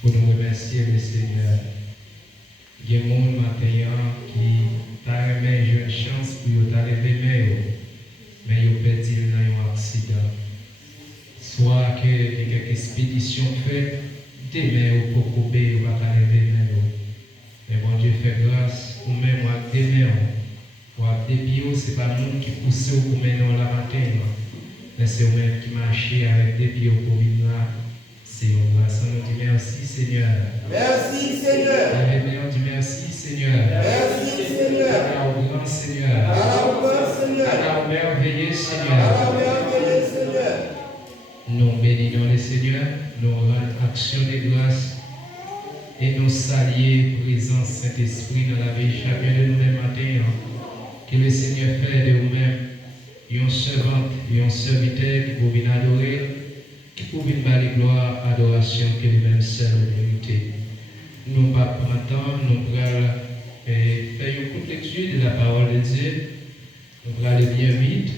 pour nous remercier le Seigneur. Il y a des gens maintenant qui ont une chance pour arriver, mais ils ont perdu dans un accident. Soit que quelques expéditions faites, demain au Kokobé, ou pas arriver. Mais bon Dieu fait grâce, ou même à demain. Ou à début, ce n'est pas nous qui poussons pour mener la matin, mais c'est vous-même qui marchez avec des pieds pour venir là. C'est une grâce. On dit merci Seigneur. Merci Seigneur. On dit merci Seigneur. Merci Seigneur. Alors grand Seigneur. Alors grand Seigneur. Alors merveilleux Seigneur. Alors merveilleux Seigneur. Nous bénissons le Seigneur, nous rendons action de grâce et nous saluons présence Saint-Esprit dans la vie chacun de nous les matins. Que le Seigneur fait de vous-même une servante et un serviteur qui peut venir adorer, qui peut venir bâler gloire, adoration que lui-même seul mérite. Nous ne pas prendre temps, nous allons faire une courte lecture de la parole de Dieu. Nous allons aller bien vite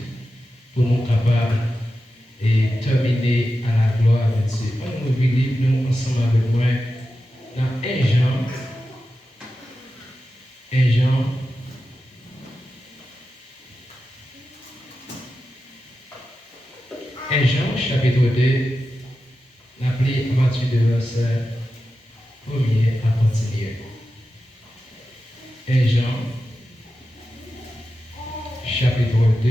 pour nous capables et terminer à la gloire de Dieu. On nous livre nous ensemble avec moi dans 1 Jean. 1 Jean. 1 Jean, chapitre 2, l'appelé à partir de verset 1er à continuer. 1 Jean, chapitre 2,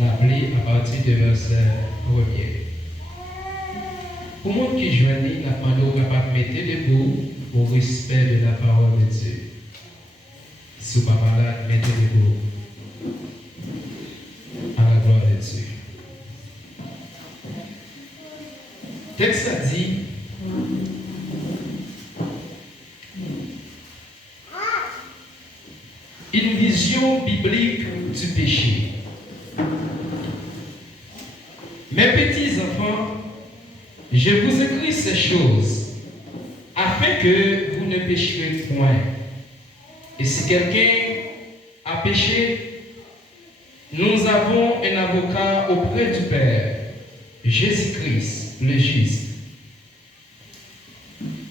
l'appelé à partir de verset 1er. Pour moi qui joignit, la parole capable de mettre debout au respect de la parole de Dieu. Si vous ne pas malade, mettez debout. À la gloire de Dieu. Texte a dit, une vision biblique du péché. Mes petits enfants, je vous écris ces choses afin que vous ne pécherez point. Et si quelqu'un a péché, nous avons un avocat auprès du Père, Jésus-Christ, le juste.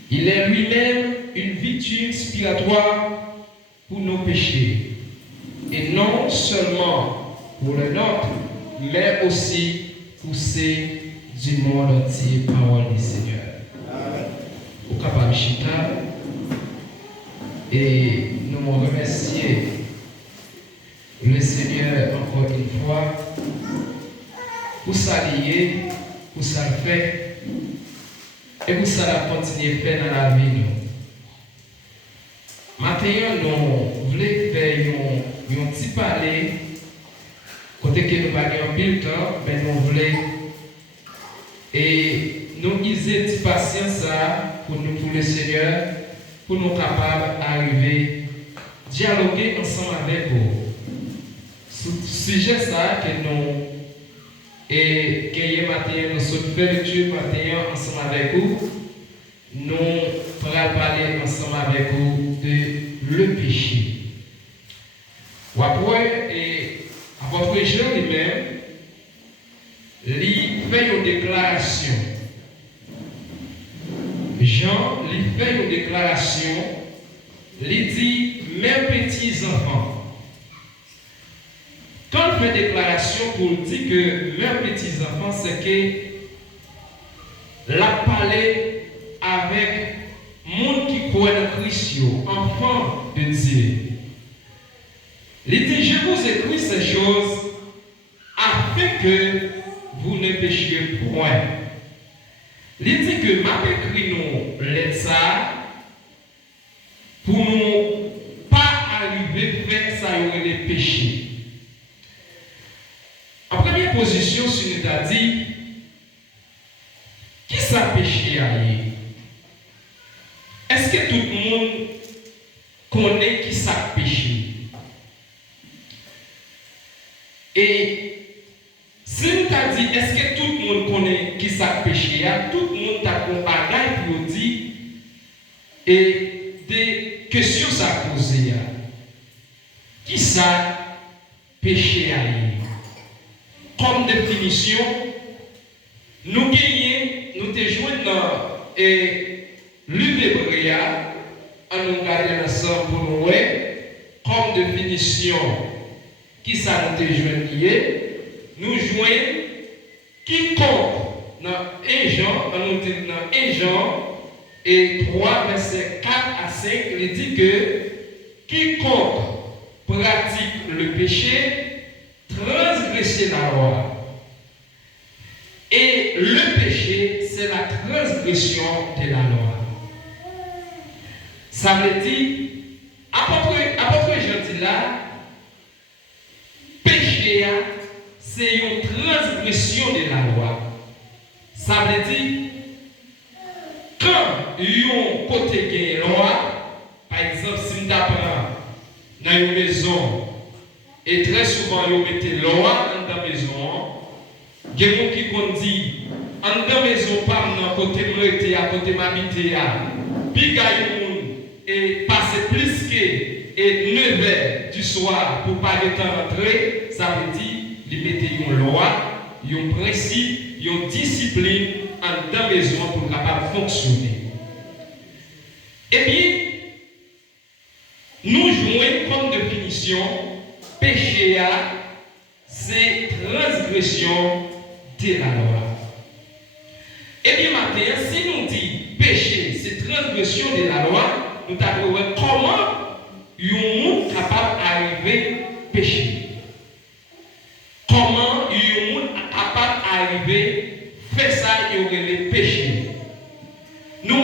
Il est lui-même une victime expiatoire pour nos péchés, et non seulement pour le nôtre, mais aussi pour ceux du monde entier, parole du Seigneur. Au capable Chita, et nous remercions le Seigneur encore une fois pour s'allier, pour ça le faire et pour ça la continuer à faire dans la vie. Maintenant, nous voulons faire un petit parler, côté que nous avons un pile temps, mais nous voulons et nous user de patience pour nous, pour le Seigneur, pour nous capables d'arriver, dialoguer ensemble avec vous. Sujet ça que nous et que matin nous sommes fait lecture matin ensemble avec vous, nous pourrons parler ensemble avec vous de le péché. Ou après, et à votre Jean lui-même, il fait une déclaration. Jean, il fait une déclaration, il dit, mes petits enfants. Quand il fait déclaration pour dire que mes petits enfants, c'est que la parler avec monde qui croit en Christ, enfant de Dieu. Il dit, je vous écris ces choses afin que vous ne péchiez point. Il dit que m'a écrit nous lettre ça pour nous pas arriver à faire ça y aurait des péchés. En première position, si nous a dit, qui ça péché à y? Est-ce que tout le monde connaît qui ça péché? Et si nous a dit, est-ce que tout le monde connaît qui ça péché? Tout le monde a un bagage pour dire et des questions à poser. Qui ça péché à y? Comme définition, nous gagnons, nous te jouons et l'Ubébria, on nous garde ensemble pour nous comme définition qui ça nous joint nous joignent quiconque dans 1 Jean, on nous dit dans 1 Jean et 3 verset 4 à 5, il dit que quiconque pratique le péché transgresse la loi. Et le péché, c'est la transgression de la loi. Ça veut dire, apôtre Jean dit là, péché, c'est une transgression de la loi. Ça veut dire, quand yon côté qui loi, par exemple, si nous apprenons dans une maison, et très souvent, vous mettez loi dans la maison, il y a des gens qui disent, en dans la maison, pas dans côté de à côté de m'habiter, puis il y a et passer plus que 9 heures du soir pour pas de temps rentrer, ça veut dire, ils mettent une loi, un principe, une discipline en dans la maison pour capable fonctionner. Eh bien, nous jouons comme définition, péché, c'est transgression de la loi. Eh bien, maintenant, si nous disons péché, c'est transgression de la loi, nous avons comment un monde capable d'arriver à pécher. Comment un monde capable d'arriver à faire ça, il y aurait le péché. Nous,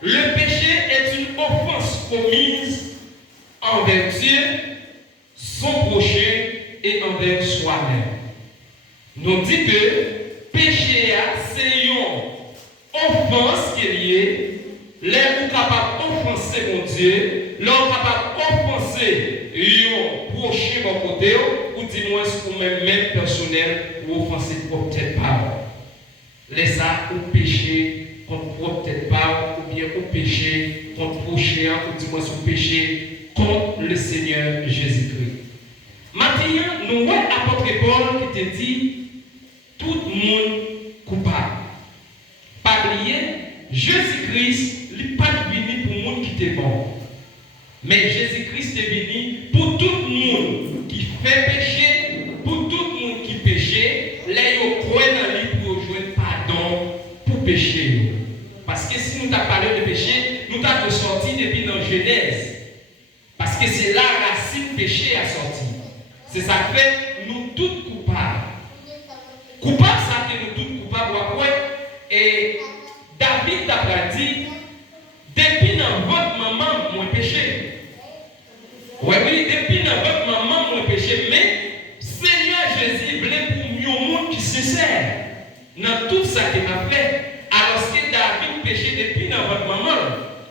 le péché est une offense commise envers Dieu, son prochain et envers soi-même. Nous dit que péché, c'est une offense qui est liée. L'être capable d'offenser mon Dieu, l'être capable d'offenser un prochain mon côté, ou dis-moi ou même personnel, ou offenser peut-être pas. Laissez ça ou péché contre peut-être pas, ou bien ou péché contre prochain, ou dis-moi ou péché contre le Seigneur Jésus-Christ. Maintenant, nous voyons l'apôtre Paul qui te dit tout le monde coupable. Pas oublier, Jésus-Christ n'est pas venu pour le monde qui est bon. Mais Jésus-Christ est venu pour tout le monde qui fait péché, pour tout le monde qui péché, les croient dans lui pour jouer pardon pour pécher. Parce que si nous avons parlé de péché, nous avons sorti depuis dans Genèse. Parce que c'est là la racine péché a sorti. C'est ça que fait nous tous coupables. Coupable, ça fait nous tous coupables. Et David a dit, depuis dans votre maman, moi péché. Oui, depuis dans votre maman, moi péché. Mais Seigneur Jésus voulait pour mieux monde qui se sert dans tout ça qu'il a fait. Alors que David péché depuis dans votre maman,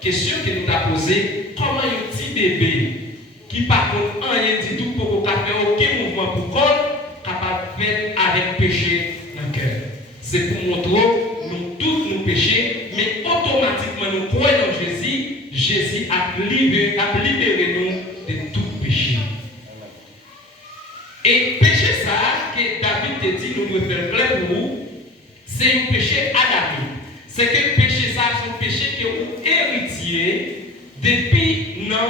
question que nous avons posée, comment un petit bébé qui par contre rien du tout pour faire aucun mouvement pour corps capable de faire avec péché dans le cœur. C'est pour montrer nous tous nous péchés, mais automatiquement nous croyons en Jésus. Jésus a libéré nous de tout péché. Et péché ça que David te dit, nous devons faire clair pour vous, c'est un péché adamique. C'est que le péché ça, c'est un péché que vous héritiez depuis nos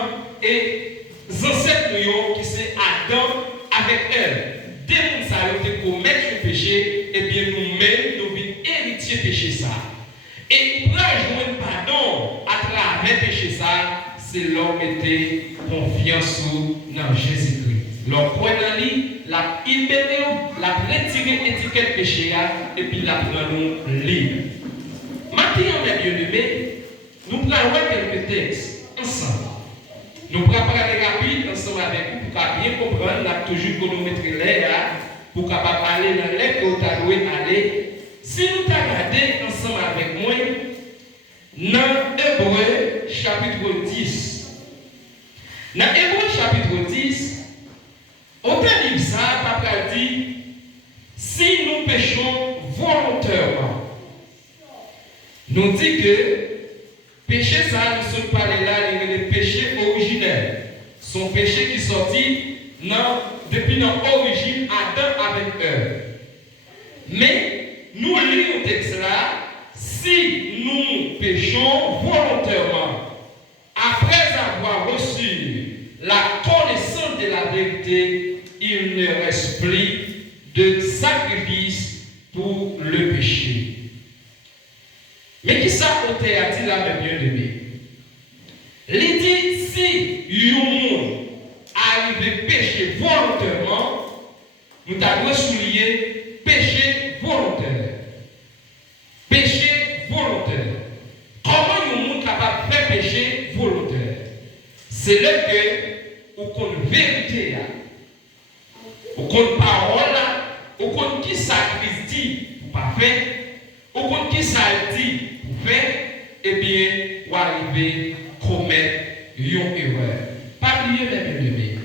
ancêtres qui c'est Adam avec elle. Dès que nous avons commettre le péché, eh bien nous-mêmes, nous venons héritier péché ça. Et pour rejoindre pardon à travers péché ça, c'est l'homme était confiance dans Jésus-Christ. L'homme croit dans lui, la libéré, la retiré l'étiquette péché et puis la prend nous libre. Maintenant, mes bien-aimés, nous prenons quelques textes ensemble. Nous prenons parler rapide ensemble avec vous pour bien comprendre, nous avons toujours chronométré l'air pour capable aller dans l'air que vous avez aller. Si nous regardons ensemble avec moi, dans Hébreu chapitre 10. Dans Hébreu chapitre 10, autant livre ça, papa dit, si nous péchons volontairement, nous dit que péché ça, nous sommes parlés là, il y a le péché originel. Son péché qui sortit depuis l'origine Adam avec Ève. Mais nous lisons le texte là, si nous nous péchons volontairement, après avoir reçu la connaissance de la vérité, il ne reste plus de sacrifice pour le péché. Mais qui ça a-t-il là, mes bien-aimés? Il dit, si un monde arrive à pécher volontairement, nous devons souligner péché volontaire. Péché volontaire. Comment un monde capable de faire péché volontaire? C'est là que, au compte vérité, là, au compte parole, là, au compte qui ça Christ dit pour pas faire, au compte qui ça dit pour faire, eh bien, on arriver à commettre une erreur. Pas oublier, mes bien-aimés,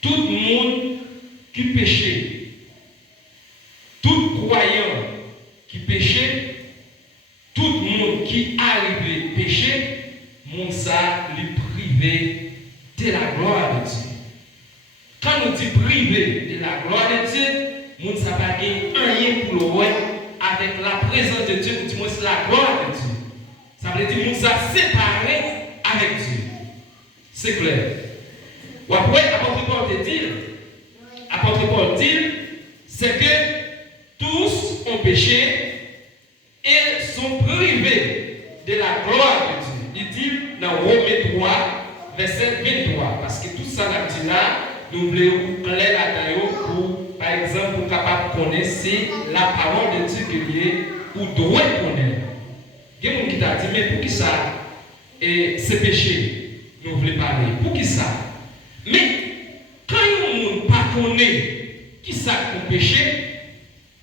tout le monde qui péchait, tout croyant qui péchait, tout le monde qui arrivait à pécher, mon ça lui privé de la gloire de Dieu. Quand nous disons privé de la gloire de Dieu, mon ça va gagner rien pour le roi avec la présence de Dieu, nous disons c'est la gloire de Dieu. Ça veut dire mon ça séparé avec Dieu. C'est clair. Ou après, apôtre Paul dit, c'est que tous ont péché et sont privés de la gloire de Dieu. Il dit dans Romains 3, verset 23, parce que tout ça, là, nous voulons clair là-dedans pour, par exemple, pour capable de connaître si la parole de Dieu que est ou doit connaître. Il y a des gens qui t'a dit, mais pour qui ça, et c'est péché, nous voulons parler. Pour qui ça? Mais quand un monde ne pas connaît qui ça qu'on péché,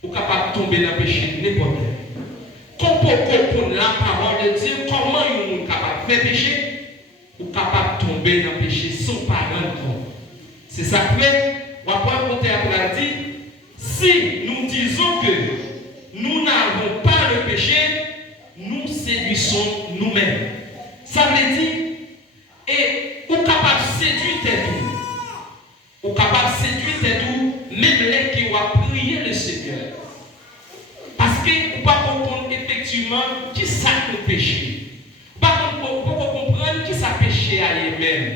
ou capable de tomber dans le péché, n'importe quoi. Quand on comprend la parole de Dieu, comment un monde capable de faire péché, ou capable de tomber dans le péché sans pas rendre compte. C'est ça que on va prendre à dire, si nous disons que nous n'avons pas le péché, nous séduisons nous-mêmes. Ça veut dire, et ou capable de séduire tout, ou capable de séduire tout, même les qui ont prié le Seigneur. Parce que vous ne pouvez pas comprendre effectivement qui ça le péché. Vous ne pouvez pas comprendre qui ça péché à lui-même.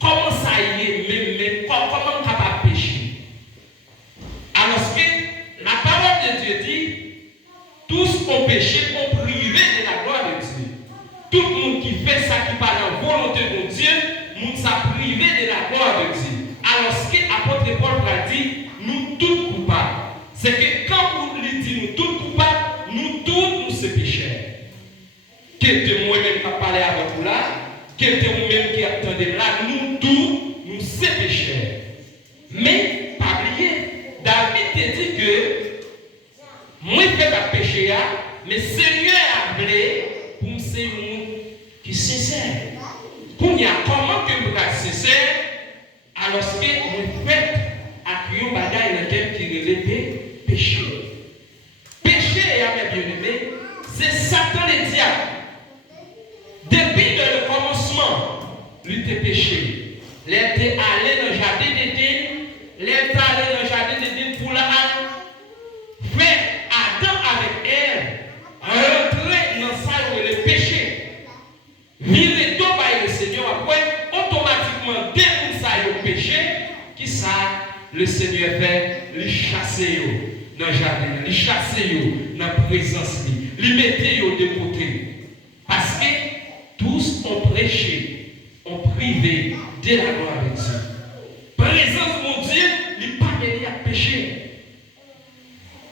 Comment ça y est même, comment on est capable de pécher. Alors que la parole de Dieu dit, tous ont péché, ont privé de la gloire de Dieu. Tout le monde qui fait ça, qui parle en volonté de Dieu, nous sommes privés de la gloire de Dieu. Alors que l'apôtre Paul a dit, nous tous coupables. C'est que quand vous lui dites nous tous coupables, nous tous nous sommes pécheurs. Quelqu'un moi-même qui a parlé avec vous là, quelqu'un moi-même qui attendait là, nous tous nous sommes pécheurs. Mais, pas oublier, David te dit que moi je fais pas péché, mais Seigneur a appelé pour me faire un monde qui est sincère. Pour y a comment que vous êtes sincère, alors que vous faites à créer un bagage dans lequel qui relève péché. Péché, mes bien-aimés, c'est Satan le diable. Depuis le commencement, lui était péché. Il était allé dans le jardin d'Éden, il était allé dans le jardin d'Éden pour la faire Adam avec elle, rentrer dans ça où le péché. Virer tout par le Seigneur, après, automatiquement, dès que ça y est péché, qui ça, le Seigneur fait, le chasser dans le jardin, le chasser dans la présence, le mettre de côté. Parce que tous ont prêché, ont privé de la gloire de Dieu. Présence de mon Dieu, il n'est pas mêlé à péché.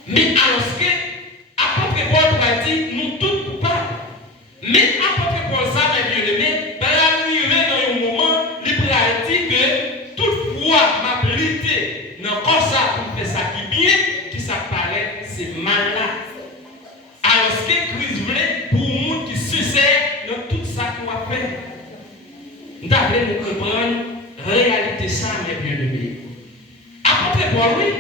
Mais alors que, apôtre Paul a dit, nous tous coupables. Mais apôtre Paul, ça, mes bien-aimés, il arrivé dans un moment, il a dit que toutefois, ma vérité, dans quoi ça pour faire ça qui bien, qui ça paraît, c'est mal là. Alors que Christ voulait pour nous qui succèdent dans tout ça qu'on va faire. Nous devons comprendre la réalité ça, mes bien-aimés. Apôtre Paul, oui,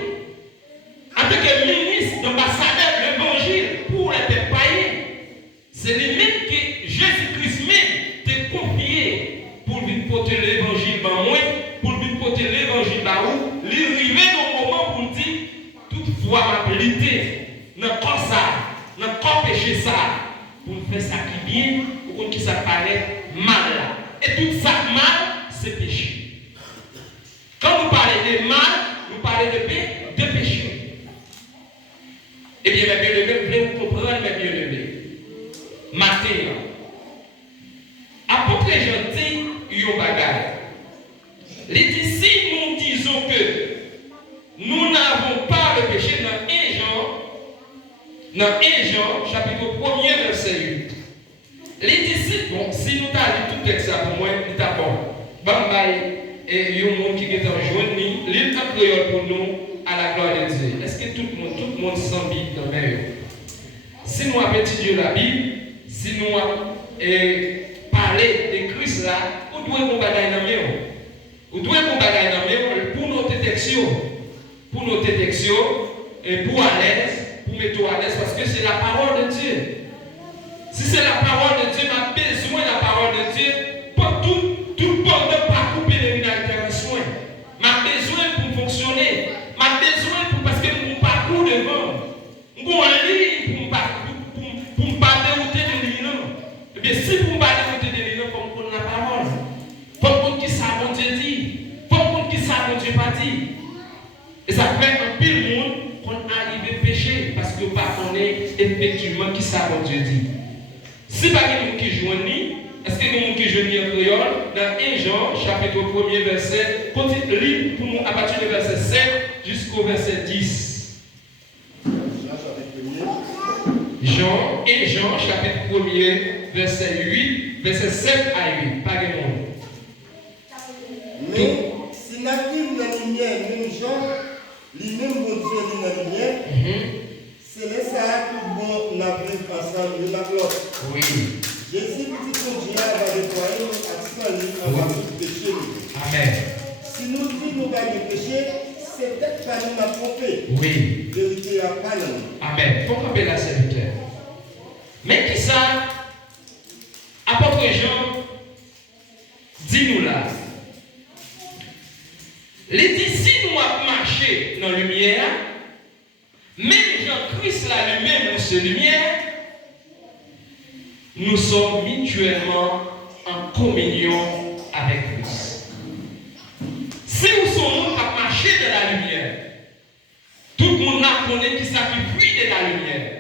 en tant que ministre, d'ambassadeur de l'évangile pour les peuples païens, c'est lui-même que Jésus-Christ même t'a confié pour lui porter l'évangile par moi, pour lui porter l'évangile par où, lui arriver dans le moment pour dire, toutefois ma vérité, dans quoi ça, dans quoi péché ça, pour faire ça qui bien, ou qui ça paraît mal là. Et tout ça mal, c'est péché. Quand vous parlez de mal, vous parlez de péché. Eh bien, mes bien-aimés, vous voulez vous comprendre, mes bien-aimés. Matin, apôtre Jean dit, il y a un bagage. Il dit, si nous disons que nous n'avons pas le péché dans 1 Jean, chapitre 1er, verset 8. Les disciples, bon, si nous t'avons tout texte pour moi, nous t'avons Bambaye et il y a un monde qui est en jaune, l'île en créole pour nous à la gloire de Dieu. Est-ce que tout le monde sent Bible dans le même? Si nous avons étudié la Bible, si nous avons parlé de Christ là, nous devons nous bagailler dans le même. Nous devons nous bagailler dans le même pour nos détections. Pour nos détections et pour à l'aise, pour mettre à l'aise parce que c'est la parole de Dieu. Si c'est la parole de Dieu, on a besoin de la parole de Dieu pour tout bon de parcours pèlerinage de soin. On a besoin pour fonctionner. On a besoin pour parce que mon parcours devant. On a un livre pour me parler de l'île. Eh bien, si vous me parlez de l'île, il faut qu'on ait la parole. Il faut qu'on qui ça bon Dieu dit. Il faut qu'on qui ça bon Dieu pas dit. Et ça fait un pile monde qu'on arrive à pécher parce que pas qu'on est effectivement qui ça bon Dieu dit. Si pas quelqu'un qui joignit, est-ce que quelqu'un qui joignit en créole, dans 1 Jean, chapitre 1er, verset, continue pour nous à partir du verset 7 jusqu'au verset 10. Jean, 1 Jean, chapitre 1er, verset 8, verset 7 à 8. Pas de monde. Mais si natif dans la lumière, même Jean, lui-même bon Dieu dans la lumière, c'est ça que bon n'avait ensemble l'un avec l'autre. Oui. Jésus, petit son Dieu, va déployer à tout en va tout péché. Amen. Si nous disons nous gagnons péché, c'est peut-être pas nous la tromper. Oui. Vérité à pas nous. Amen. Faut camper la serviteur. Mais qui ça? Apôtre Jean, dis-nous là. Les disciples ont marché dans la lumière. Même Jean-Christ là lui-même nous se lumière, nous sommes mutuellement en communion avec Christ. Si nous sommes à marcher de la lumière, tout le monde connaît qui s'appuie de la lumière.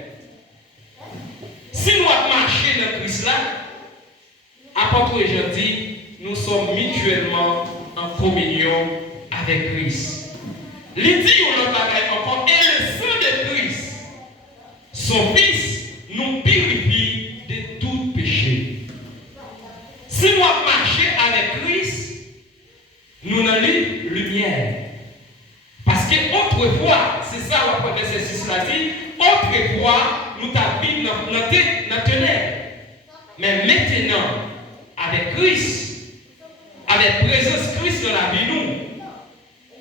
Si nous avons marché dans Christ là, apôtre Jean dit, nous sommes mutuellement en communion avec Christ. Il dit on le bagaille encore, et le sang de Christ, son Fils, nous purifie de tout péché. Si nous avons marché avec Christ, nous avons eu lumière. Parce que autrefois, c'est ça le verset 6 là dit, autrefois, nous t'habitons dans notre ténèbres. Mais maintenant, avec Christ, avec présence de Christ dans la vie,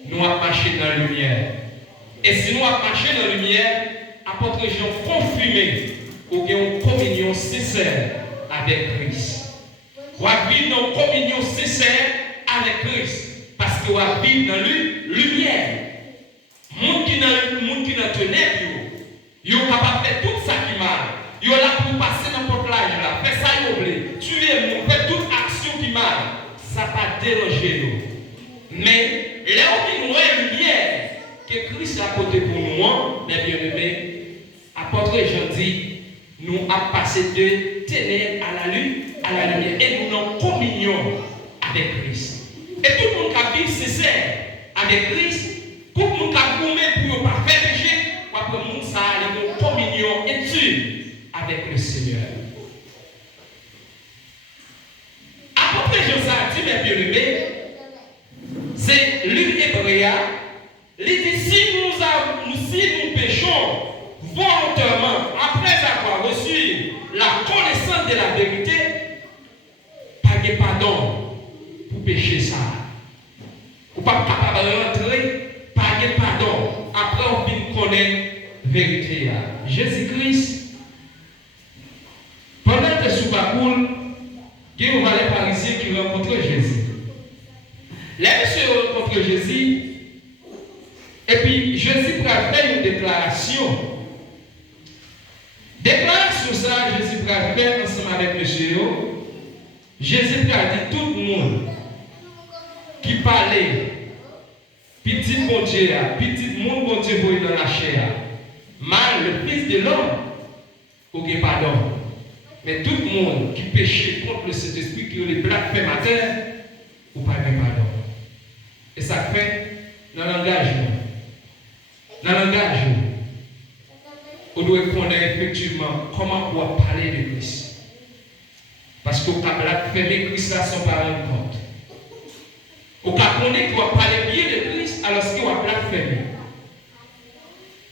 nous avons marché dans la lumière. Et si nous avons marché dans la lumière, apôtre Jean confirmé qu'on a une communion sincère avec Christ. Vous avez vivre dans une communion sincère avec Christ. Parce que vous avez vivre dans la lumière. Les gens qui sont dans ténèbres, ils sont capables de faire tout ça qui mal. Ils sont là pour passer dans le plage, faire ça, ils oublient. Tuer, faire toute action qui mal. Ça ne va pas déranger nous. Mais là où nous avons une lumière que Christ a apporté pour nous, mes bien-aimés, apôtre Jean dit, nous avons passé de ténèbres à la lumière et nous avons communion avec Christ. Et tout le monde qui vit sincère avec Christ, tout le monde qui a gommé pour ne pas faire péché, après le monde ça a une communion intime avec le Seigneur. Apôtre Jean a dit, mes bien-aimés, c'est l'une hébraïa. Il dit si nous péchons volontairement après avoir reçu la connaissance de la vérité, pas de pardon pour pécher ça. Ou pas capable de rentrer, pas de pardon. Après on vient connaître la vérité. Jésus-Christ, pendant que sous Bakoul, il y a un valet parisien qui rencontre Jésus. Les messieurs rencontrent Jésus, et puis Jésus va faire une déclaration. Déclaration ça, Jésus va faire avec monsieur, Jésus a dit tout le monde qui parlait, petit bon Dieu, petit monde bon Dieu voyé dans la chair, mal le fils de l'homme, aucun pardon. Mais tout le monde qui péchait contre le Saint-Esprit, qui est le blasphémateur, ou pas de pardon. Et ça fait dans l'engagement. Dans l'engagement, on doit connaître effectivement comment on doit parler de Christ. Parce qu'on a blasphémé Christ là sans pas rendre compte. On connaît qu'on doit parler bien de Christ alors qu'on a blasphémé.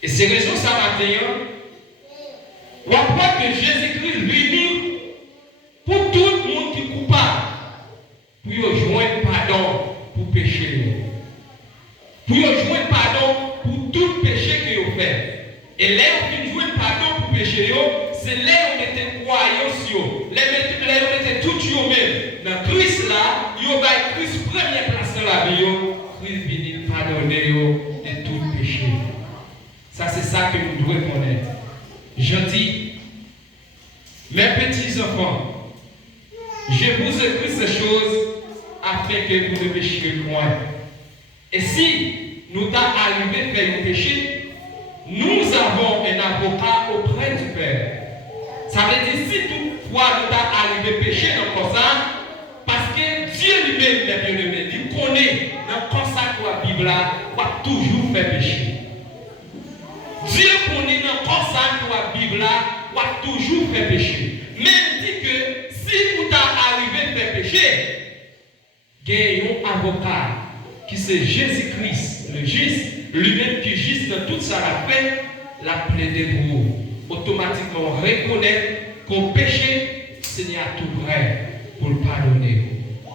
Et c'est raison ça matin, on voit que Jésus-Christ venu pour tout le monde qui est coupable, pour y joindre pardon pour pécher. Pour y joindre pardon pour tout péché que vous faites. Et là, on joue pardon pour péché, c'est là où on était croyants sur eux. Là, on était tout eux-mêmes. Dans Christ là, il y a Christ première place dans la vie. Christ vient pardonner de tout péché. Ça, c'est ça que nous devons connaître. Je dis, mes petits enfants, je vous écris ces choses afin que vous ne péchiez point. Et si nous t'avons arrivé à faire un péché, nous avons un avocat auprès du Père. Ça veut dire si toutefois nous t'avons arrivé à pécher dans le ça, parce que Dieu lui-même, les bien-aimés, il connaît dans le ça que la Bible a toujours fait pécher. Dieu connaît dans le ça que la Bible a toujours fait pécher. Mais il dit que si nous t'avons arrivé à faire péché, gagnons un avocat qui c'est Jésus-Christ, le juste, lui-même qui juste dans toute sa fait, la plaidé pour vous. Automatiquement reconnaître qu'au péché, le Seigneur a tout prêt pour le pardonner.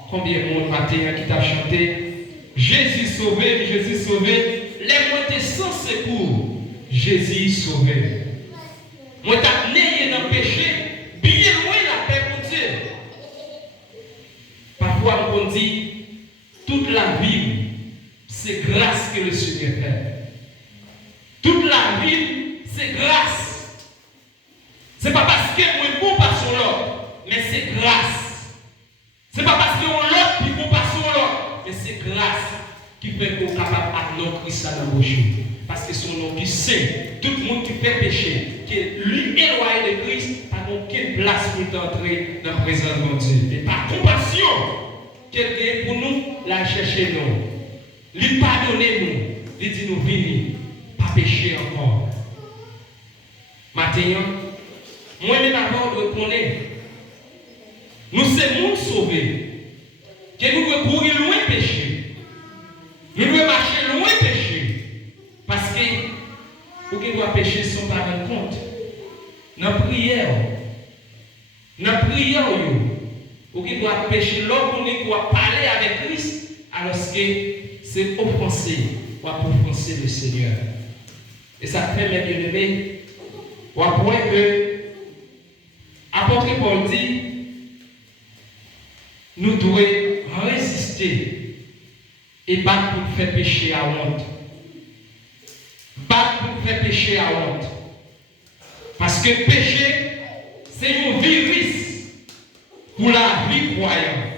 Combien de monde matin qui t'a chanté Jésus sauvé, les moitiés sans secours, Jésus sauvé. Moi t'as né dans le péché, bien loin la paix pour Dieu. Parfois on dit toute la vie, c'est grâce que le Seigneur fait. Toute la vie, c'est grâce. C'est pas parce que moi bon par son l'autre, mais c'est grâce. C'est pas parce que l'autre qui bon par son l'autre, mais c'est grâce qui fait qu'on est capable de Christ à la bouche. Parce que son nom qui sait, tout le monde qui fait péché, qui est lui éloigné de Christ, pas aucune place pour entrer dans la présence de Dieu. Et par compassion, quelqu'un pour nous, la chercher nous. Lui pardonner nous. Il dit nous venir, pas pécher encore. Maintenant, moi-même d'abord de reconnaître, nous sommes monde sauvés, que nous devons courir loin pécher. Nous devons marcher loin pécher. Parce que, pour qu'il doit pécher sans pas rendre compte, dans la prière, pour qu'il doit pécher l'homme, on doit parler avec Christ, alors que c'est offenser, ou offenser le Seigneur. Et ça fait, mes bien-aimés, au point que, apôtre Paul dit, nous devons résister et battre pour faire pécher à honte. Battre pour faire pécher à honte. Parce que péché, c'est un virus pour la vie croyante.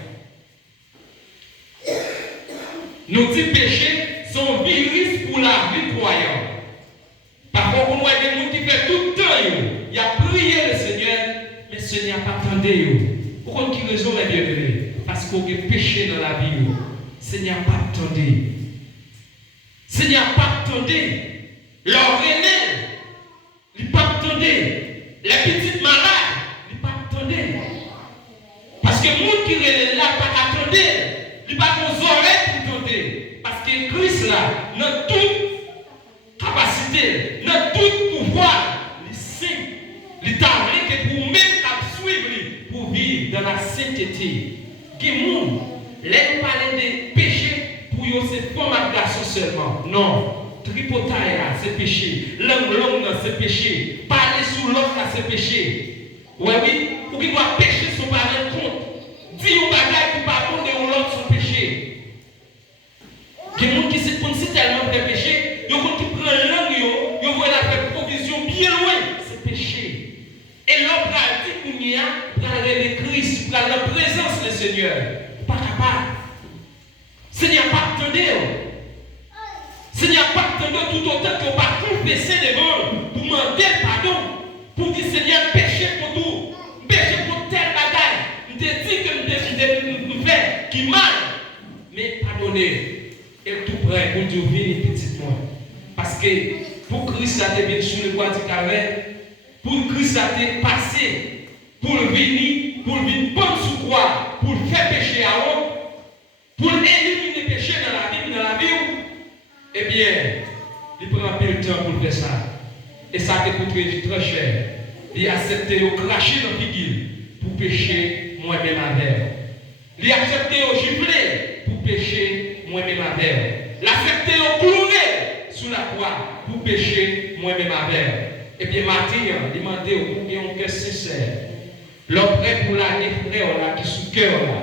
Nous disons péché, c'est un virus pour la vie croyante. Parfois, on voit des gens qui font tout le temps, il a prié le Seigneur, mais le Seigneur n'a pas attendu. Pourquoi qui raison est bien donné? Parce qu'on a péché dans la vie. Le Seigneur n'a pas attendu. Le Seigneur n'a pas attendu. Leur aîné, il n'a pas attendu. Les petites malades, il n'a pas attendu. Parce que le monde qui est là, pas attendu. Il n'a pas nos oreilles pour attendre. Parce que Christ là, dans toute capacité, dans tout pouvoir, il sait, il t'a que pour même suivre, pour vivre dans la sainteté. Qui monde, les parler de péché pour eux, c'est pas ma garçon seulement. Non. Tripotaille, c'est péché. Langue, c'est péché. Parler sous l'autre, c'est péché. Oui, pour qu'il doit pécher son parler compte. Dire au bagage pour pardonner l'autre son péché. Il y a des gens qui se pensent tellement de péché, il y a des gens qui prennent langue, ils vont la faire provision bien loin. C'est péché. Et l'homme a dit qu'il y a le Christ, pour la présence du Seigneur. Pas capable. Seigneur, pardonnez. Seigneur, pardonnez tout autant que vous pas confessé devant pour demander pardon. Pour dire, Seigneur, péché pour tout. Péché pour telle bagaille. Je te dis que je fais qui mal. Mais pardonnez. Et tout prêt pour dire, venez petit moi. Parce que pour Christ a été sur le bois du Calvaire, pour Christ a été passé, pour venir prendre sous croix, pour faire péché à l'autre, pour éliminer le péché dans la vie, eh bien, il prend un peu de temps pour faire ça. Et ça a coûté très cher. Il a accepté de cracher dans la figure pour pécher moi-même avec. Il a accepté de gifler pour pécher moi-même avec. Il a accepté de clouer sous la croix pour pécher moi-même avec. Et bien, Martin, il m'a demandé au combien on cœur sincère. L'homme prêt pour la frère là qui sous cœur là.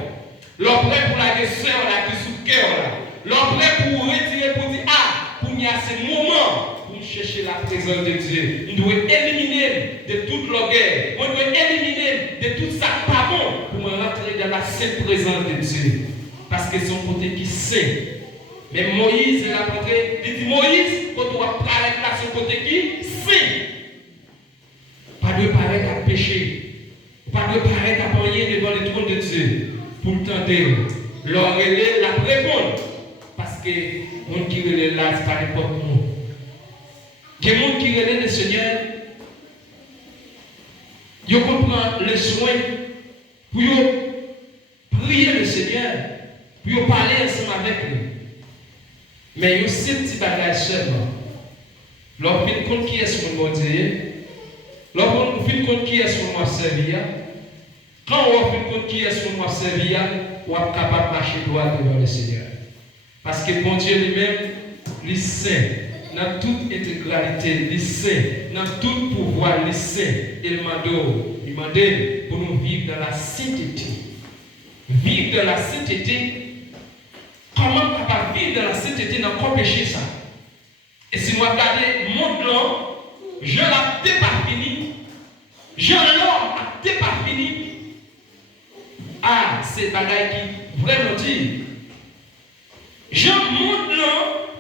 L'homme prêt pour la sœur là qui sous cœur là. L'homme prêt pour retirer pour dire pour y a ce moment pour chercher la présence de Dieu. Il doit éliminer de toute l'orgueil. On doit éliminer de tout ça pas bon pour me rentrer dans la sainte présence de Dieu. Parce que son côté qui sait. Mais Moïse, il a montré, il dit Moïse, quand on va parler là, son côté qui sait. Pas de paraître à pécher. Pas de paraître à rien devant le trône de Dieu. Pour tenter, leur relais, la répondre. Parce que le monde qui relève là, c'est pas n'importe où. Que le monde qui relève le Seigneur, il comprend le soin pour prier le Seigneur, pour parler ensemble avec lui. Mais il y a aussi petit bagage seulement. Lorsqu'on fait compte qui est ce mon Dieu, lorsqu'on fait compte qui est ce mon servir, quand on fait compte qui est ce mon servir, on est capable de marcher droit devant le Seigneur. Parce que bon Dieu lui-même, il est saint, dans toute intégralité, il est saint, dans tout pouvoir, il est saint. Il m'a demandé pour nous vivre dans la sainteté. Vivre dans la sainteté. Comment capable de vivre dans la sainteté dans quoi péché ça? Et si nous regardons le monde là, je l'ai pas fini. Je l'homme a pas fini. Ah, c'est bagaille qui vraiment dit. Je monte là,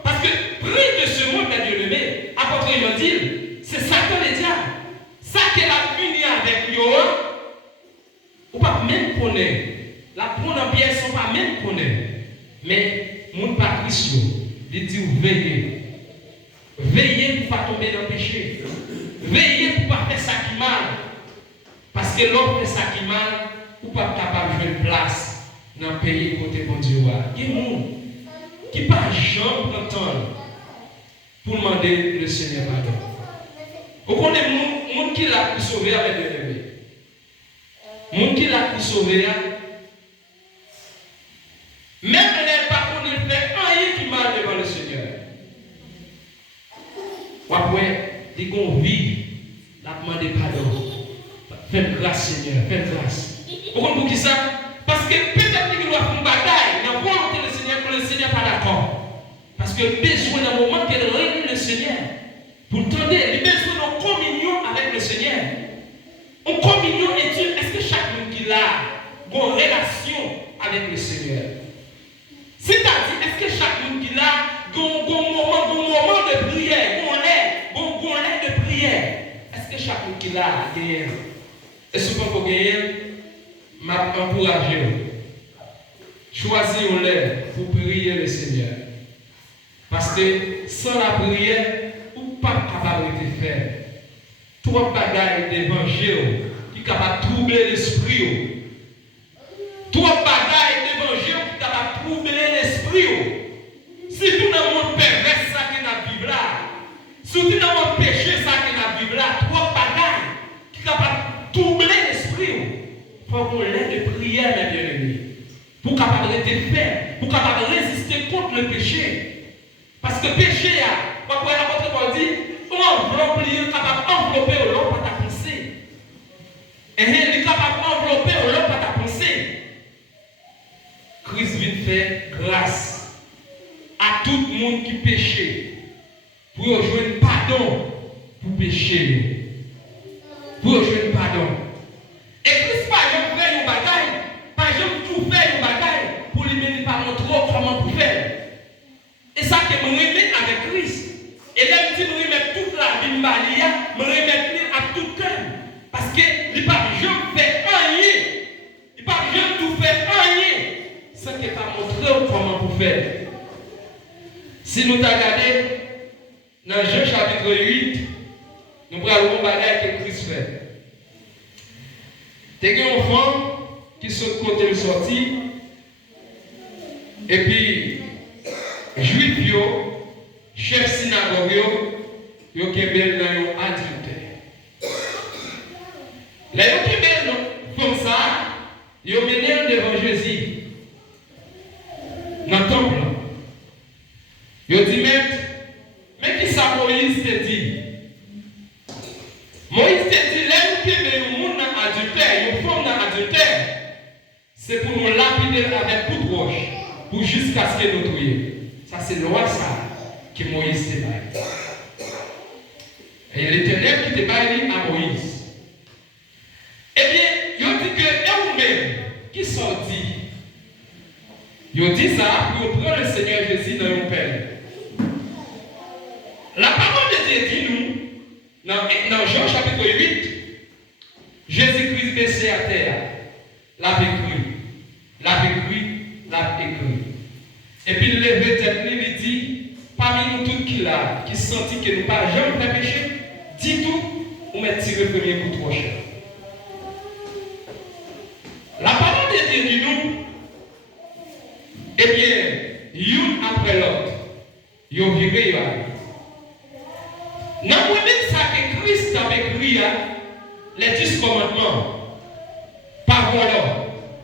parce que près de ce monde, mes bien-aimés, apôtre il dit, c'est Satan le diable. Ça qu'elle a fini avec lui, ou pas même connaître. La prendre en pièce, on pas même connaître. Mais mon patricio, il dit veillez. Veillez pour ne pas tomber dans le péché. Veillez pour ne pas faire ça qui mal. Parce que l'homme fait ça qui mal, ou pas capable de faire une place dans le pays côté bon Dieu. Il y a des gens qui pas jamais entendre pour demander le Seigneur pardon. Vous connaissez les gens qui l'a pu sauver avec le bébé. Les gens qui l'a pu sauver, même les parents ne font rien qui mal devant le Seigneur. Après, ils ont vie, la demande pardon. Faites grâce, Seigneur, faites grâce. Vous comprenez pour qui ça? Parce que peut-être qu'il doit faire une bataille, dans la volonté du Seigneur, que le Seigneur n'est pas d'accord. Parce que besoin d'un moment qu'elle réunit le Seigneur. Pour tendre, il a besoin d'une communion avec le Seigneur. Une communion est-il, est-ce que chaque monde qui a une relation avec le Seigneur? C'est-à-dire, est-ce que chaque monde qui a un moment de prière, un lait de prière? Est-ce que chaque monde qui a gagné? Et souvent pour gagner, m'a encouragé. Choisir un lait pour prier le Seigneur. Parce que sans la prière, ou pas capable de faire. Trois bagailles d'évangile qui sont capables de troubler l'esprit. Trois bagailles d'évangile qui sont capables de troubler l'esprit. Si tout le monde pervers ça qui est dans la Bible là, si tout le monde péché ça qui est dans la Bible là, trois bagailles qui sont capables de troubler l'esprit. Il faut qu'on ait de prière, mes bien-aimés. Pour capable de faire, pour capable de résister contre le péché. Parce que péché, quand l'apôtre Paul dit, on enveloppe, il est capable d'envelopper l'homme par ta pensée. Et il est capable d'envelopper l'homme par ta pensée. Christ vient faire grâce à tout le monde qui péché. Pour jouer pardon pour pécher. Pour jouer pardon. Et Christ, par exemple, fait. Si nous regardons dans Jean chapitre 8, nous prenons un bagage que Christ fait. Il y a un enfant qui sont de côté de sortie, et puis, juif, chef synagogue, ils ont été dans un adultère. Là, ils ont été comme ça, ils ont mené devant Jésus, dans le temple. Ils ont dit, mais qui ça Moïse te dit? Moïse te dit, là, nous qui le monde dans adultère, nous sommes dans adultère, c'est pour nous lapider avec coup de roche, pour jusqu'à ce que nous trouvions. Ça, c'est la loi ça que Moïse te baille. Et l'Éternel qui te baille à Moïse. Eh bien, il dit que vous-même, qui sont dit, il dit ça pour prendre le Seigneur Jésus dans nos pères. La parole de Dieu dit nous, dans Jean chapitre 8, Jésus-Christ baissé à terre, l'avait cru, et puis il levé tête, il dit, parmi nous tous qui là, qui sentit que nous pas jamais fait péché, dis tout, ou met tiré le premier coup de roche. La parole de Dieu dit nous, eh bien, l'un après l'autre, ils ont viré. Dans le moment ça que Christ avait écrit, les 10 commandements, pas voilà,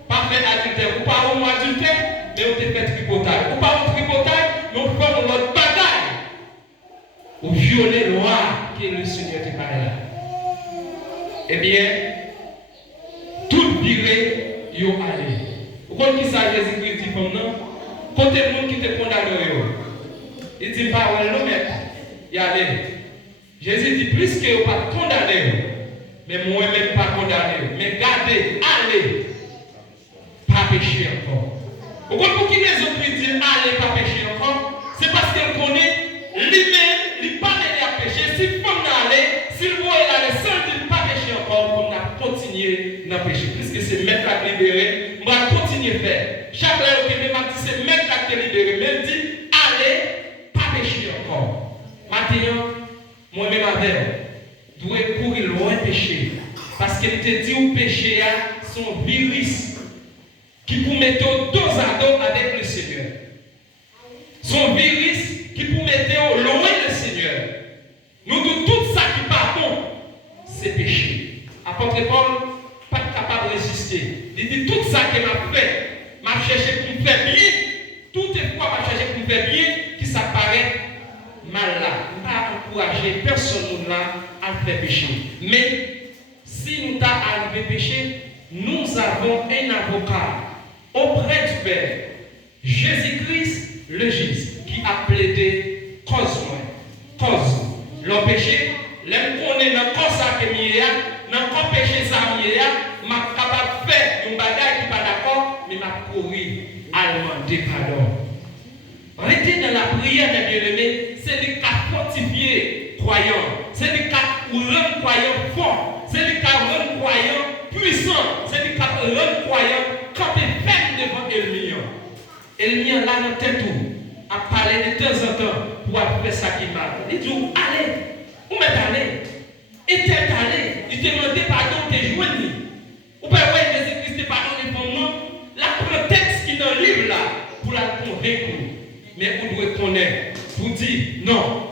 pas fait adultère, ou pas au adultère, mais on te fait tripotage. Ou pas au tripotage, mais on fait notre bataille. Ou violer la loi que le Seigneur te parle là. Eh bien, tout viré, ils ont allé. Vous comprenez qui ça Jésus-Christ dit comme non? Côté le monde qui te condamne, il dit pas, ouais, le maître, il y a allé. Jésus dit plus que vous pas condamné, mais moi-même pas condamné, mais gardez, allez, pas pécher encore. Vous comprenez pour qui les autres disent allez, pas pécher encore? C'est parce qu'elle connaît lui-même, il n'est pas mêlé à pécher. S'il faut aller, s'il voit aller seul, il ne pas pécher encore, on a continué à pécher. Puisque c'est mettre à libérer, on va continuer à faire. Chaque fois que m'a dit c'est mettre à libérer, même dit allez, pas pécher encore. Maintenant, moi-même avec, dois courir loin péché. Parce qu'il te dit au péché son virus qui peut mettre dos à dos avec le Seigneur. Son virus qui peut mettre loin le Seigneur. Nous de tout ça qui part bon, c'est péché. Apôtre Paul, pas capable de résister. Il dit tout ça qui m'a fait, m'a cherché pour me faire bien. Tout est quoi m'a cherché pour me faire bien, qui s'apparaît mal là. Pas encourager personne là à faire péché. Mais si nous t'a arrivé péché, nous avons un avocat auprès du Père, Jésus-Christ le juste, qui a plaidé cause. Le péché, l'aime qu'on est dans le corps ça que dans le corps péché ça m'a capable de faire une bagaille qui n'est pas d'accord, mais m'a couru à demander pardon. Rester dans la prière des bien-aimés, c'est le cas fortifié croyant, c'est le cas où rendre croyant fort, c'est le cas où rendre croyant puissant, c'est le cas où rendre croyant quand tu es ferme devant Elmian. Elmian là dans tête tout, à parler de temps en temps pour faire ça qui marche. Il dit allez, où m'est allé? Et t'es allé, il te demandé pardon, t'es joigné. Ou bien ouais, Jésus-Christ te pardonne pour moi. La prétexte qui est dans le livre là, pour la convaincre. Mais vous devez connaître, pour dire non.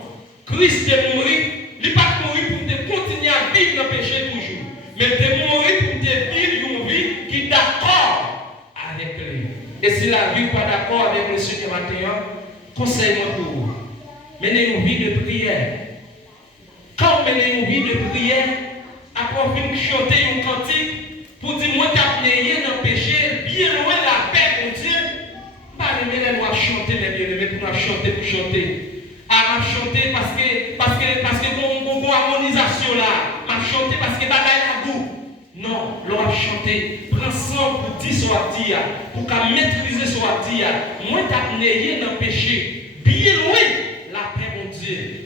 Christ est mort, il n'est pas mort pour te continuer à vivre dans le péché toujours. Mais il est mort pour te vivre une vie qui est d'accord avec lui. Et si la vie n'est pas d'accord avec le Seigneur maintenant, conseille-moi pour vous. Menez une vie de prière. Quand vous menez une vie de prière, après vous chanter une cantique, pour dire moi t'as payé dans le péché, bien loin de la paix mon Dieu. Pas les mêmes nous chanter, mais bien aimés pour nous chanter pour chanter. À chanter parce que mon harmonisation là, m'a chanter parce que bagaille la goût. Non, l'on a chanté, prends sang pour dire son dire, pour qu'à maîtriser son dire. Moi t'as payé dans le péché, bien loin la paix mon Dieu.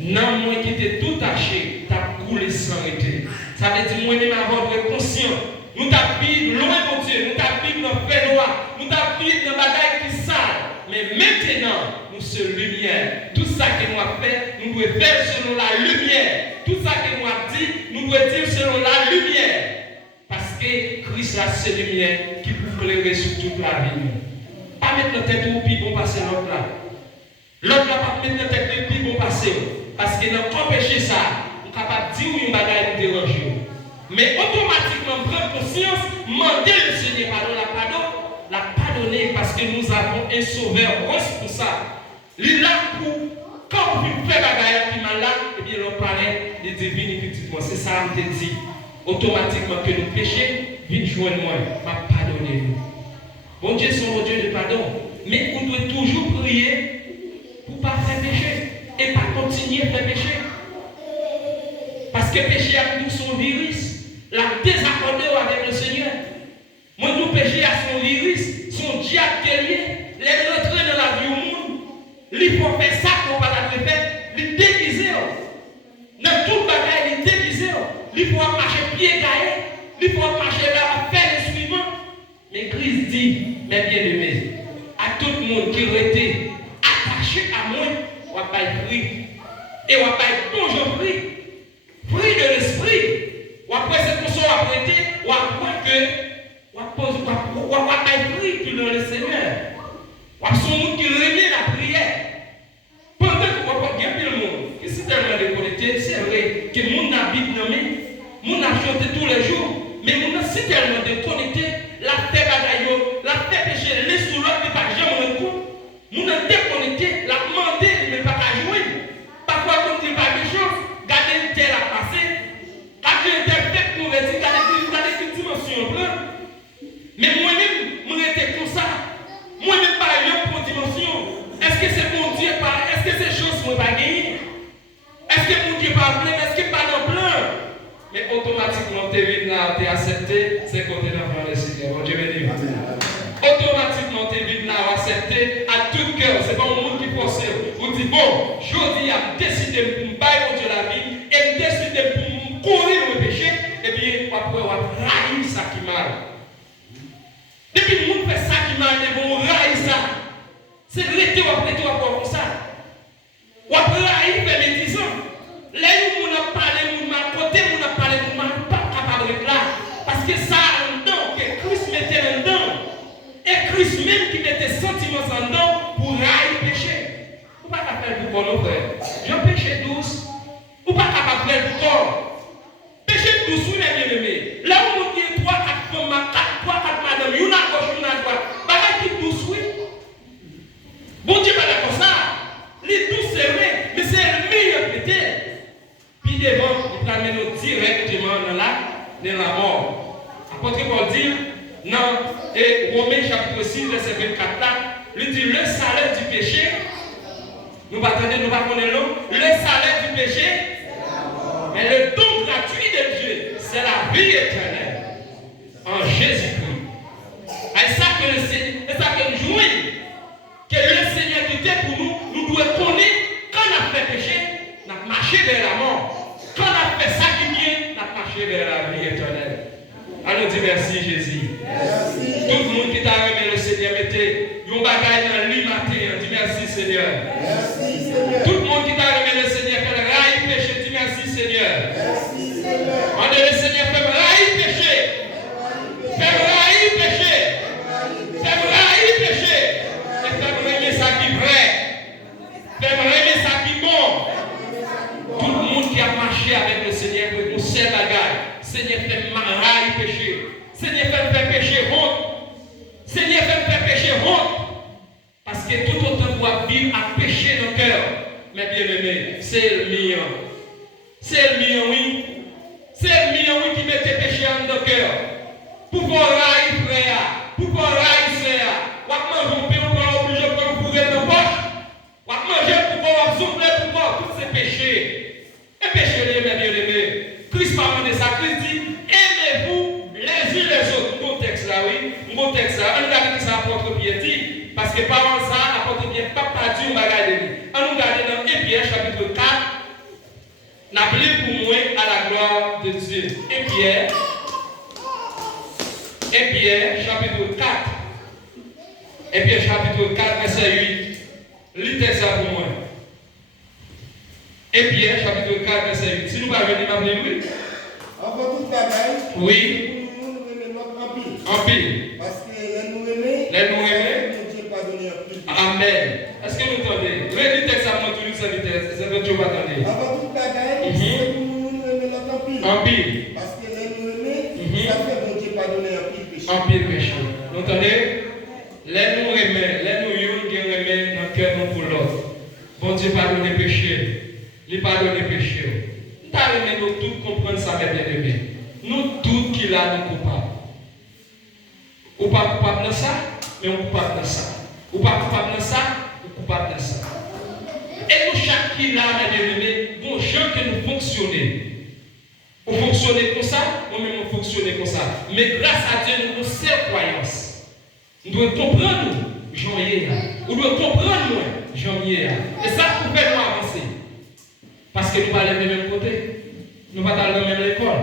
Non, moi qui étais tout taché, t'as coulé sans arrêter. Ça veut dire moi-même avoir de conscience. Nous t'as vécu loin mon Dieu, nous t'as vécu dans le fait noir. nous avons vécu dans la bagaille qui sale. Mais maintenant, nous sommes lumière. Tout ça que nous avons fait, nous devons faire selon la lumière. Tout ça que nous avons dit, nous devons dire selon la lumière. Parce que Christ a cette lumière qui peut éclairer sur toute la vie. Pas mettre notre tête au pied pour passer l'autre là. L'autre là, pas mettre notre tête au pied pour passer. Parce que nous empêcher ça, nous sommes capables de dire une bagaille de déranger. Mais automatiquement, prendre conscience, demander le Seigneur la pardonner parce que nous avons un sauveur responsable. Il est là pour, quand vous faites bagaille qui m'a là, eh bien, on parlait de divine effectivement. C'est ça, on te dit. Automatiquement que nous péchons, vite joindre-moi, m'a pardonner nous. Bon Dieu, c'est mon Dieu de pardon. Mais on doit toujours prier pour ne pas faire péché et pas continuer à faire péché. Parce que péché a nous son virus. La désaccorder avec le Seigneur. Moi, nous péché à son virus, son diable guerrier, les rentrer dans la vie au monde. Il faut faire ça pour ne pas la faire. Il déguiser. Dans tout le bagage, il déguiser. Il faut marcher pied gaillé. Il faut marcher vers faire le suivant. Mais Christ dit, mes bien-aimés, à tout le monde qui aurait été attaché à moi, on va pas être pris. Et on va pas être toujours pris. Pris de l'esprit. Ou après cette personne a prêté, ou après que, ou après être pris dans le Seigneur. Ou après son monde qui remet la prière. Pendant que vous avez bien le monde, qui est tellement déconnecté, c'est vrai que le monde habite dans le monde a chanté tous les jours, mais le monde est tellement déconnecté, la terre bagaille, la terre péché, les sous l'autre, ne pas jamais un coup. Le monde est déconnecté, la demandé, mais pas qu'à jouer. Parfois, quand il n'y a pas de choses, gardez une terre à passer. Quand il y a une terre faite pour dire, gardez une dimension blanche. Mais moi-même, je suis comme ça. Moi-même, par exemple, pour dimension. Est-ce que c'est mon Dieu pas? Est-ce que ces choses ne sont pas gagnées? Est-ce que mon Dieu pas plein? Est-ce qu'il pas dans plein? Mais automatiquement, tu es accepté, c'est côté d'enfant le Seigneur. Dieu béni. Automatiquement, tu es accepté à tout cœur. Ce n'est pas le monde qui force. Vous dites, bon, je dis, a décidé de me bailler mon Dieu la vie et décidé pour me courir le péché. Eh bien, après, on va railler ça qui mal. Depuis que le monde fait ça qui mal, ils vont railler ça. C'est l'été ou après tout, après comme ça. Ou après, railler, fait les 10 ans. Là où on a parlé, on a côté, on a parlé, on n'est pas capable de là. Parce que ça en dedans, que Christ mettait en dedans. Et Christ même qui mettait sentiments en dedans pour railler péché. Ou pas capable de faire pour frère. Je péché douce. Ou pas capable de faire pour corps. Péché douce, vous l'avez bien aimé. Là où on dit 3, 4 femmes, 3, 4 madames, une à gauche, une à droite. Bagage qui douce, oui. Bon Dieu, pas comme ça. Les douces, c'est vrai, mais c'est le meilleur peut-être. Puis devant, il t'amène directement dans la mort. Apôtre Paul dit, dans Romains chapitre 6, verset 24, là, il dit le salaire du péché, nous ne connaissons le salaire du péché, mais le don gratuit de Dieu, c'est la vie éternelle en Jésus-Christ. Et ça que nous jouons, que le Seigneur qui était pour nous, nous devons connaître quand on a fait péché, on a marché vers la mort. Quand on a fait ça qui vient, on a marché vers la vie éternelle. Allons dire merci Jésus. Merci. Tout le monde qui t'a remis le Seigneur, mettez un bagage dans lui matin. Dis merci Seigneur. Merci Seigneur. Tout le monde qui t'a remis le Seigneur, fait le rail péché. Dis merci Seigneur. Merci Seigneur. On dit le Seigneur, fait le rail péché. Fait le rail péché. Fait le rail péché. Et fait le remis ça qui est vrai. Fait le remis ça qui est bon. Tout le monde qui a marché avec le Seigneur, pour ces bagages. Seigneur, fait rail péché. Seigneur, fait péché honte. Seigneur, fait péché honte. Parce que tout autant qu'on vivre à pécher dans le cœur. Mais bien aimé, c'est le mien. C'est le mien, oui. C'est le mien, oui, qui mettait péché dans le cœur. Pour pouvoir rail frère. Pour pouvoir rail frère. On va manger, on va obliger de courir dans la poche. On va manger pour pouvoir souffler, pour pouvoir tous ces péchés. Et péché, mes bien-aimés. Christ parle de ça. Christ dit, aimez-vous les uns les autres. Mon texte là, oui. Mon texte là. On regarde ça à l'apôtre Pierre dit. Parce que par ça, l'apôtre Pierre n'a pas dit un bagage de lui. On regarde dans 1 Pierre chapitre 4. N'appelez pour moi à la gloire de Dieu. 1 Pierre chapitre 4. Et Pierre chapitre 4, verset 8. Lisez ça pour moi. Et Pierre chapitre 4, verset 8. Si nous parvenons à m'appeler, oui. Avant tout bagaille, Oui. nous remet notre en pile. En pile. Parce que les nous aimer, Dieu pardonner en pile. Amen. Est-ce que vous entendez? Lisez le texte à moi, toujours c'est le Dieu va attendre. Avant tout bagaille, nous remet notre en pile. En pile. Parce que les nous aimer, ça fait bon Dieu pardonner en pile péché. En pile péché. Vous entendez? Les nous remet, les nous yon qui remet dans le cœur pour l'autre. Bon Dieu pardonne les péchés. Il pardonne les péchés. Nous remet nous tous comprendre ça, mes bien-aimés. Nous tous qui là nous coupables. Ou pas coupable dans ça, mais on coupable dans ça. Ou pas coupable dans ça, ou coupable dans ça. Et nous chaque qui là, mes bien-aimés, bon gens que nous fonctionnons. Vous fonctionnez comme ça, moi-même on fonctionne comme ça. Mais grâce à Dieu, nous avons cette croyance. Nous devons comprendre nous, Jean-Yé. Nous devons comprendre nous, Jean-Yé. Et ça pour faire nous avancer. Parce que nous ne parlons pas du même côté. Nous ne parlons pas dans la même école.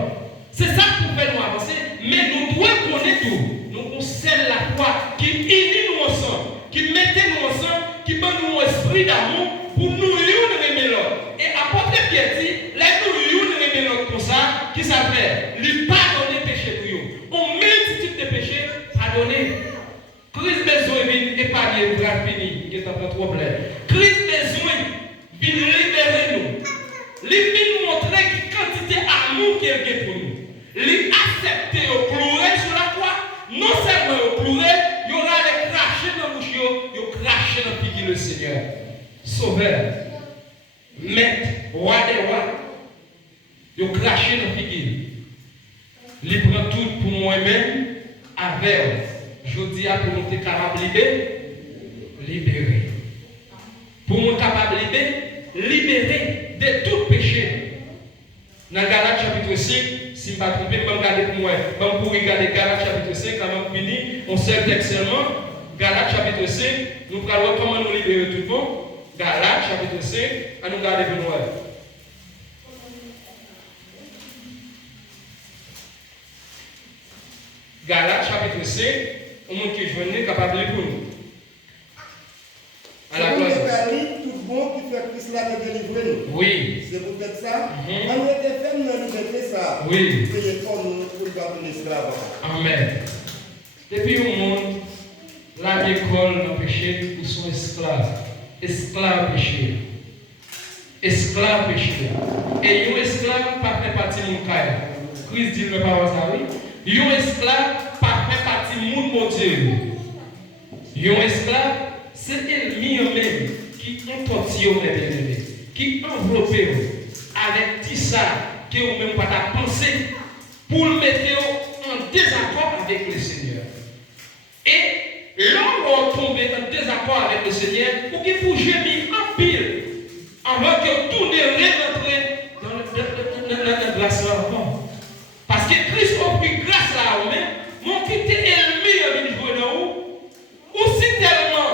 C'est ça pour faire nous avancer. Mais nous devons connaître tout. Nous concernons la foi qui unit nous ensemble, qui mettait nous ensemble, qui donne nous un esprit d'amour pour nous unir l'autre. Et apporter piété, là nous unir l'autre comme ça, qui s'appelle lui pardonner péché pour nous. On multitude de péchés, pardonner. Christ besoin vient épargner nous grave fini, qui est un problème. Christ besoin vient libérer nous. Il vient nous montrer quelle quantité d'amour qu'il y a pour nous. Il accepter au pleurer sur la croix. Non seulement au pleurer, il y aura les cracher dans la bouche, il y aura cracher dans le pied le Seigneur. Sauveur, maître, roi des rois, il y aura cracher dans le pied. Il prend tout pour moi-même avec. Je dis à pour nous être capables de libérer. Pour nous être capables de libérer de tout péché. Dans Galates chapitre 5, si je ne me trompe pas, je vais regarder pour moi. Je vais regarder Galates chapitre 5, quand même fini, on sait texte seulement. Galates chapitre 5, nous allons voir comment nous libérer tout le monde. Galates chapitre 5, à nous regarder pour nous. Galates chapitre 5, au monde qui est venu capable de pour nous. À la gloire. Tout bon qui fait Christ là de délivrer nous. Oui. C'est peut-être ça. On était ferme dans liberté ça. Oui. Payer comme nous pour le garder l'esclave. Amen. Depuis au monde, la école dans le péché, ils sont esclaves. Esclaves péché. Esclaves péché. Et un esclave pas fait partie de mon cas. Christ dit le parole ça oui. Un esclave pas fait partie de mon Dieu. Un esclave, c'est ennemi même qui emporte mes bien-aimés, qui enveloppe avec tout ça que vous même pas pensé pour le mettre en désaccord avec le Seigneur. Et l'homme tombe en désaccord avec le Seigneur pour qu'il faut gémir en pile avant que tout ne rentre dans la grâce encore. Parce que Christ a pris grâce à vous-même, mon qui était ennemi à venir dans vous, aussi tellement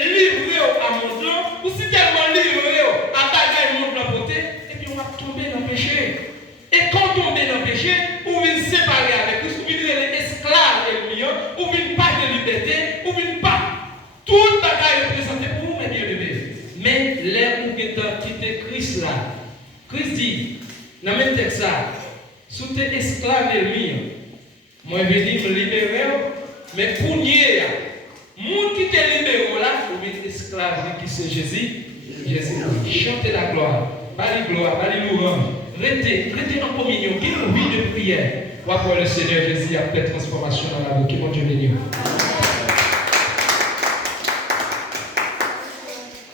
livré à mon temps, aussi tellement livré à bagaille mon plan côté, et puis on va tomber dans le péché. Et quand on tombe dans le péché, on vient se séparer avec Christ, on vient être esclave ennemi, on vient pas de liberté, on vient pas toute bagaille représentée pour vous, mes bien-aimés. Mais là où est quitté Christ là, Christ dit, dans le même texte là, sous tes esclaves ennemi, moi je vais me libérer, mais pour nier, monde qui te libère là, vous êtes esclave qui c'est Jésus. Jésus, chantez la gloire, bali louange, restez en communion, qui nous vit de prière. Pour le Seigneur Jésus a fait transformation dans la vie. Que mon Dieu bénisse.